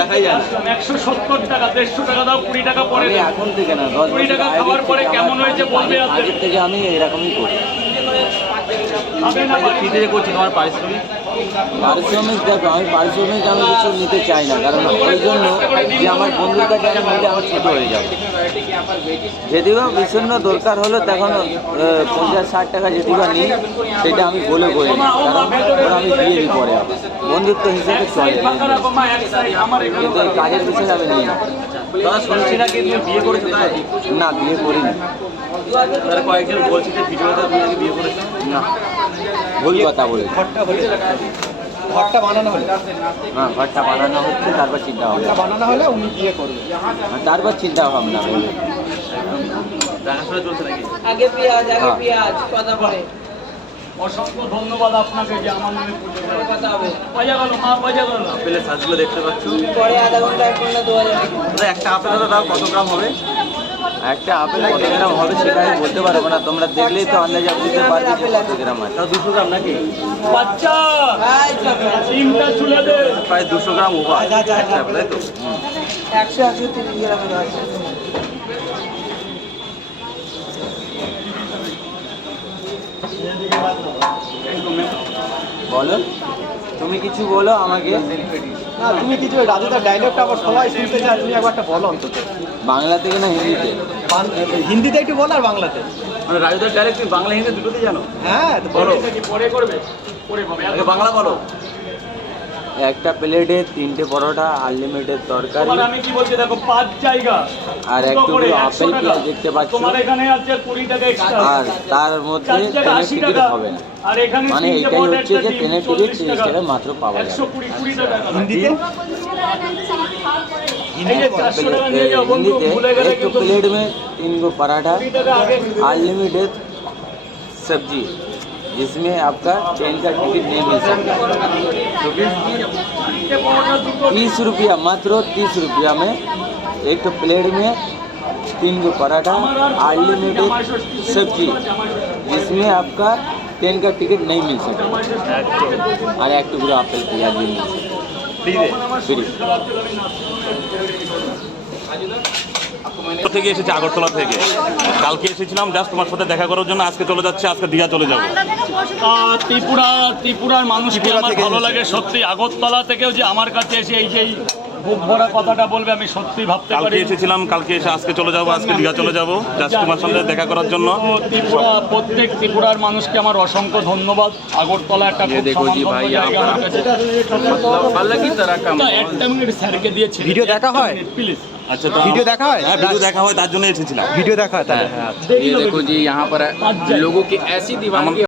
দেখাই যায় না। 170 টাকা 150 টাকা দাও, 20 টাকা পরে এখন থেকে না, 20 টাকা খাওয়ার পরে কেমন হয়েছে বলবে। আগের থেকে আমি এরকমই করি। ফ্রিতে করছি তোমার পারিশ্রমিক দেখো, আমি পারিশ্রমিক আমি কিছু নিতে চাই না, কারণ ওই জন্য যে আমার বন্ধুর কাছে আমি নিলে আমার ছোটো হয়ে যাবে। যদিও ভীষণ দরকার হলো তখন 50-60 টাকা যদিও নিই, সেটা আমি বলে বলি, কারণ ওরা আমি দিয়ে দিই পরে আবার বন্ধুত্ব হিসেবে চলে। কিন্তু এই কাজের বিষয়ে আমি নিই না। শুনছি না কিন্তু বিয়ে করেছো? না, বিয়ে করিনি। কয়েকজন বলছি যে ভিডিওটা বিয়ে করেছো। না, ভুল কথা বলি। ঘরটা বানানো হলে, হ্যাঁ ঘরটা বানানো হচ্ছে, তারপর চিন্তা ভাবনা বানানো হলে উনি বিয়ে করবে, তারপর চিন্তা ভাবনা করবে। দেখাশোনা চলছে নাকি? আগে পেঁয়াজ কথা বলে। অসংখ্য ধন্যবাদ আপনাকে যে আমার নামে পুজো করে কথা হবে। বাজা গেল মা, বাজা গেল। আপেলের সাইজগুলো দেখতে পাচ্ছ, পরে আধা ঘন্টা 1 ঘন্টা 2000 টাকা। একটা আপেল দাও, কত গ্রাম হবে? একটা আপেল কত গ্রাম হবে সেটা আমি বলতে পারবো না, তোমরা দেখলেই তো আন্দাজে দিতে পারবে যে কত গ্রাম আছে। 200 গ্রাম নাকি? বাচ্চা ডিমটা চুলে দে। প্রায় 200 গ্রাম ওভার, তাই তো? 130 গ্রামের আছে। বলো, তুমি কিছু বলো আমাকে। না, তুমি কিছু রাজুদার ডায়লগটা আবার সবাই শুনতে চায়, তুমি একবারটা বলো অন্তত। বাংলা থেকে না হিন্দিতে? হিন্দিতে একটু বলো আর বাংলাতে। মানে রাজুদার ডায়লগ তুমি বাংলা হিন্দি দুটোতেই জানো? হ্যাঁ, তো বলো। পরে করবে, আগে বাংলা বলো। একটা প্লেটে 3টে পরোটা, আনলিমিটেড তরকারি। আমি কি বলছি দেখো, 5 জায়গা আর একটু আপেল পেঁয়াজ দেখতে পাচ্ছ। তোমার এখানে আছে 20 টাকা এক্সট্রা, আর তার মধ্যে ট্রেনের টিকিট হবে না। আর এখানে মানে এটাই হচ্ছে যে ট্রেনের টিকিট 30 টাকা মাত্র পাওয়া যাবে। 120 টাকা হিন্দিতে। हिंदी एक तो प्लेट में 3 गो पराठा, अनलिमिटेड सब्जी, जिसमें आपका ट्रेन का टिकट नहीं मिल सकता। 30 रुपया, मात्र 30 रुपया में एक तो प्लेट में 3 गो पराठा, अनलिमिटेड सब्जी, जिसमें आपका ट्रेन का टिकट नहीं मिल सकता, और एक टुकड़ा एप्पल प्याज भी मिल सकता फ्री। থেকে এসেছি আগরতলা থেকে, কালকে এসেছিলাম জাস্ট তোমার সাথে দেখা করার জন্য। আজকে চলে যাচ্ছে, আজকে দীঘা চলে যাবো। ত্রিপুরার মানুষকে আমার ভালো লাগে সত্যি। আগরতলা থেকেও যে আমার কাছে এসে এই যে বুক ভরা কথাটা বলবে, আমি সত্যি ভাবতে পারি। কালকে এসেছিলাম, কালকে এসে আজকে চলে যাবো, আজকে দীঘা চলে যাবো জাস্ট তোমার সাথে দেখা করার জন্য। প্রত্যেক ত্রিপুরার মানুষকে আমার অসংখ্য ধন্যবাদ। আগরতলা একটা স্যারকে দিয়েছি। ভিডিও দেখা হয় প্লিজ। अच्छा, तो वीडियो देखा है? हाँ, वीडियो देखा हुआ है, तार जोने एसेছিলাম। वीडियो देखा है। ये देखो जी, यहाँ पर लोगों की ऐसी दीवानगी